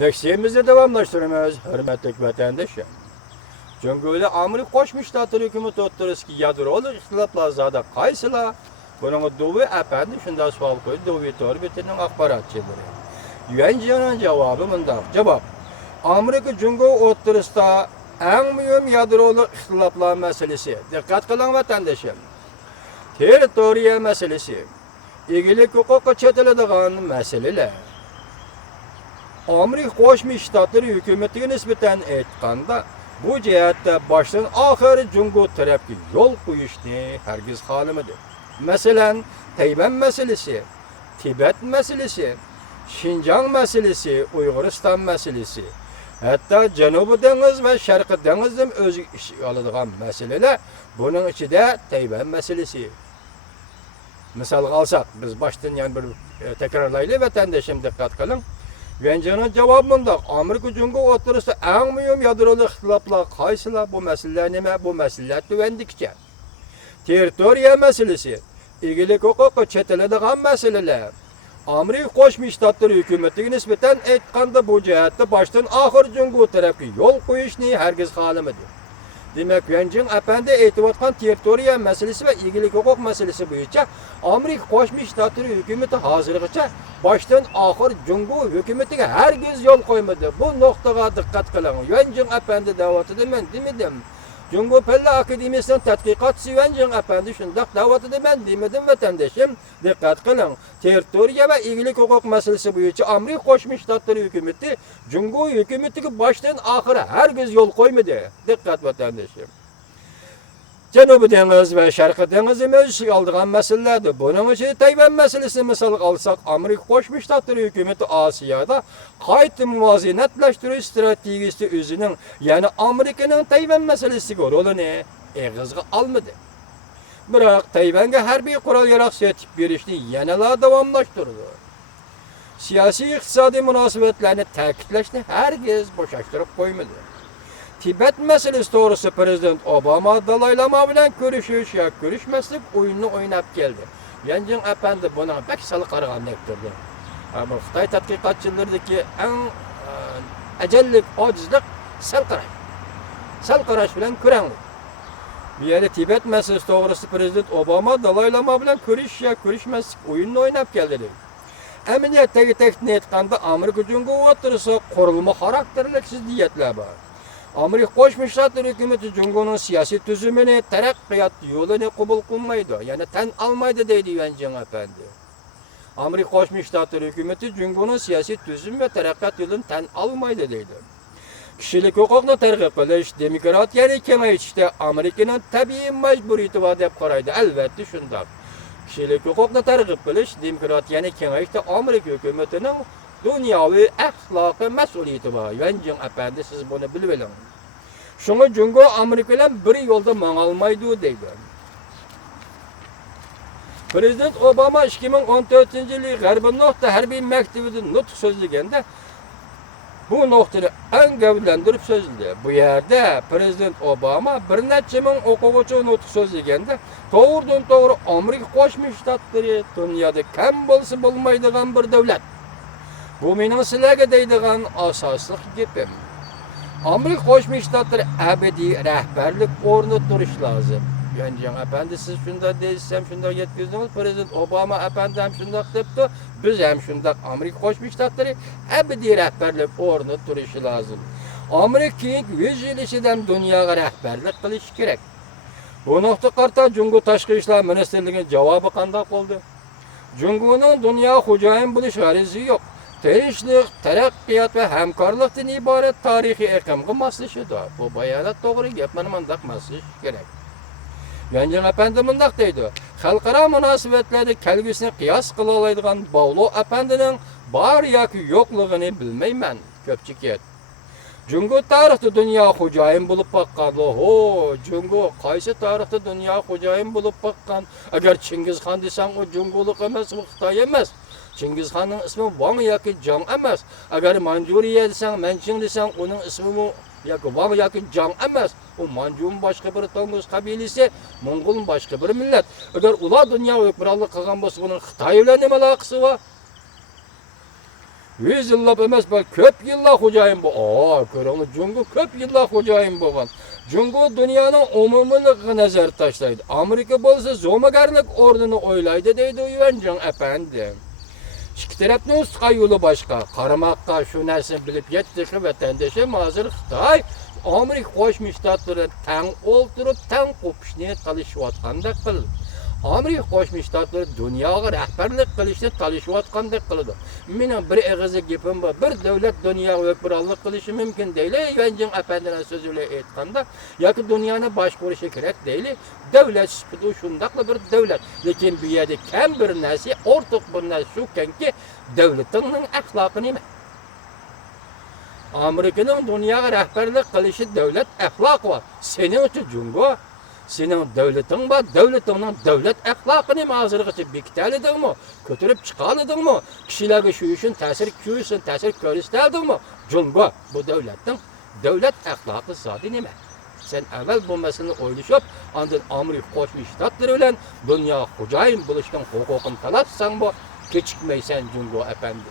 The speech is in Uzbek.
Nefsimizi devamlaştırmamız, hürmetli vatandaşım. Çünkü Amerika Qo'shma Shtatlar hukumati o'rtasidagi yadroviy ixtiloflar zada qaysilar? Buning Dovi apandi shunday savol qo'ydi. Dovi Torbetining axborotchilari. Yuanjining javobi bunday. Javob. Amerika Jungo o'rtasida eng muhim yadroviy ixtiloflar masalasi. Diqqat qiling vatandoshim. Territoriya masalasi. Egilik huquqi chetiladigan masalalar. Amerika Qo'shma Shtatlar hukumatiga nisbatan aytganda bu jihatda boshdan oxiri Jungo tarafga yo'l qo'yishni hargiz xohlamadi. Masalan, Tayvan masalasi, Tibet masalasi, Xinjiang masalasi, Uyg'uriston masalasi, hatto Janubiy dengiz va Sharqiy dengizning o'zi ish oladigan masalalar, buning ichida Tayvan masalasi. Misol olsak, biz boshdan yana bir takrorlaylik vatandoshim diqqat qiling. Yuanjining javobi bunday. Amerika Jungo o'rtasida eng muhim yadroviy ixtiloflar qaysilar? Bu masalalar nima? Bu masalalar tuvandikcha. Territoriya masalasi, egilik huquqi chetiladigan masalalar. Amerika Qo'shma Shtatlar hukumatiga nisbatan aytganda bu jihatda boshdan oxir Jungo tarafga yo'l qo'yishni hargiz xohlamadi. Demak, Yuanjing apandi aytayotgan territoriya masalasi va egilik huquq masalasi bo'yicha Amerika Qo'shma Shtatlar hukumati hozirgacha boshdan oxir Jungo hukumatiga hargiz yo'l qo'ymadi. Bu nuqtaga diqqat qiling. Yuanjing apandi da'vatida men demedim. Jungo Pella Akademiyasining tadqiqotchisi Yuanjing apandi shundoq da'vatida men demedim vatandoshim. Diqqat qiling. Territoriya va egilik huquq masalasi bo'yicha Amerika Qo'shma Shtatlar hukumati Jungo hukumatiga boshdan oxir hargiz yo'l qo'ymadi. Diqqat vatandoshim. Janubiy dengiz va Sharqiy dengiz mavzusiga oldigan masalalardir. Buning ichida Tayvan masalasini misol olsak, Amerika Qo'shma Shtatlar hukumati Osiyoda qayta muvozanatlashtirish strategiyasi o'zining, ya'ni Amerikaning Tayvan masalasiga rolini eg'izga olmadi. Biroq Tayvanga harbiy qurol-yarog' sotib berishni yanada davomlashtirdi. Siyosiy iqtisodiy munosabatlarni ta'kidlashni hargiz bo'shashtirib qo'ymadi. Tibet masalasi to'g'risida Prezident Obama Dalay Lama bilan ko'rishish yoki ko'rishmaslik o'yinini o'ynab keldi. Yuanjing apandi buni pek sal qaragandek turdi. Ammo Xitoy tadqiqotchilaridagi eng ajallik ojizlik sal qarash bilan ko'ranglik. Bu yerda Tibet masalasi to'g'risida Prezident Obama Dalay Lama bilan ko'rishish yoki ko'rishmaslik o'yinini o'ynab keldi. Amaliyotdagi taklifni aytganda Amerika Jungo o'rtasida qurilma xarakterli ziddiyatlar bor. Amerika Qo'shma Shtatlar hukumati Jungoning siyosiy tuzumini, taraqqiyot yo'lini qabul qilmaydi, ya'ni tan olmaydi deydi Yuanjing apandi. Amerika Qo'shma Shtatlar hukumati Jungoning siyosiy tuzum va taraqqiyot yo'lini tan olmaydi deydi. Kishilik huquqni targ'ib qilish, demokratiyani kengaytirishda Amerikaning tabiiy majburiyati bor deb qaraydi. Albatta shunday. Kishilik huquqni targ'ib qilish, demokratiyani kengaytirishda Amerika hukumatining dunyoviy axloqiy mas'uliyati bor. Yuanjing apandi siz buni bilib oling. Shunga Jungo Amerika bilan bir yo'lda mang'olmaydi deydi. Prezident Obama 2014-yil G'arbiy nuqta harbiy maktabida nutq so'zlaganda bu nuqtani eng gavlandirib so'zladi. Bu yerda Prezident Obama bir necha ming o'quvchi nutq so'zlaganda to'g'ridan-to'g'ri Amerika Qo'shma Shtatlari dunyoda kam bo'lsa bo'lmaydigan bir davlat. Bu mening sizlarga deydigan asosli gapim. Amerika Qo'shma Shtatlari abadiy rahbarlik o'rnida turish lozim. Yuanjing apandi siz shunday deysam, shunday yetkazdingiz. Prezident Obama apandi ham shunday debdi. Biz ham shunday Amerika Qo'shma Shtatlari abadiy rahbarlik o'rnida turishi lozim. Amerika keyingi 100 yil ichida dunyoga rahbarlik qilish kerak. Bu nuqta qarta Jungo Tashqi ishlar ministrligining javobi qanday bo'ldi? Jungoning dunyo xo'jayin bo'lish g'arizasi yo'q. Tinchlik, taraqqiyot va hamkorlikdan iborat tarixiy iqlimga moslashadi. Bu bayonot to'g'ri gap, mana bunday moslashish kerak. Yuanjing apandi bunday deydi. Xalqaro munosabatlarda kelgusini qiyos qila oladigan Bavlo apandining bor yoki yo'qligini bilmayman. Ko'pchilik Jungo tarixda dunyo xo'jayin bo'lib boqqan. Jungo qaysi tarixda dunyo xo'jayin bo'lib boqqan? Agar Chingizxon desang, u Jungolik emas, u Xitoy emas. Chingizxonning ismi Wang yoki Jang emas. Agar Manjuriya desang, Manching desang, uning ismi yoki Wang yoki Jang emas. U Manjum boshqa bir Tongus qabilasi, Mong'ol boshqa bir millat. Agar ular dunyo hukmronlik qilgan bo'lsa, uning Xitoy bilan nima aloqasi bor? 100 yillab emas, bak köp yıllar xo'jayin bu. Ko'ringlar, Jungo köp yillar xo'jayin bo'lgan. Jungo dunyoning umumiligiga nazar tashlaydi. Amerika bo'lsa zo'magarlik o'rnini o'ylaydi deydi Yuan Jing efendi. İki tarafning ustiqa yo'li boshqa. Qaramoqqa shu narsani bilib yetdi vatandoshim hozir Xitoy Amerika Qo'shma Shtatlari tang o'ltirib, tang qo'pishni talashayotgandek qildi. Amerika Qo'shma Shtatlari dunyoga rahbarlik qilishni talashayotgandek qildi. Mening bir og'izli gapim bor. Bir davlat dunyoga hukmronlik qilishi mumkin deyli. Yuan Jing afandining so'zi bilan aytganda, yoki dunyoni boshqarishi kerak deyli. Davlat sifatida shundaqli bir davlat. Lekin bu yerda kam bir narsa, ortiq bir narsa shukanki, davlatning axloqi nima? Amerikaning dunyoga rahbarlik qilishi davlat axloqi bor. Sening uchun Jungo, sening davlating bor, davlatingning davlat axloqini hozirgacha bekitaldingmi? Ko'tarib chiqaldingmi? Kishilarga shu uchun ta'sir ko'rsatdingmi? Jungo, bu davlatning davlat axloqi zodi nima? Sen avval bu masalani o'ylashib, ondan Amerika Qo'shma Shtatlari bilan dunyo xo'jayin bo'lishdan huquqini talabsan bu, kechikmaysan Jungo efendi.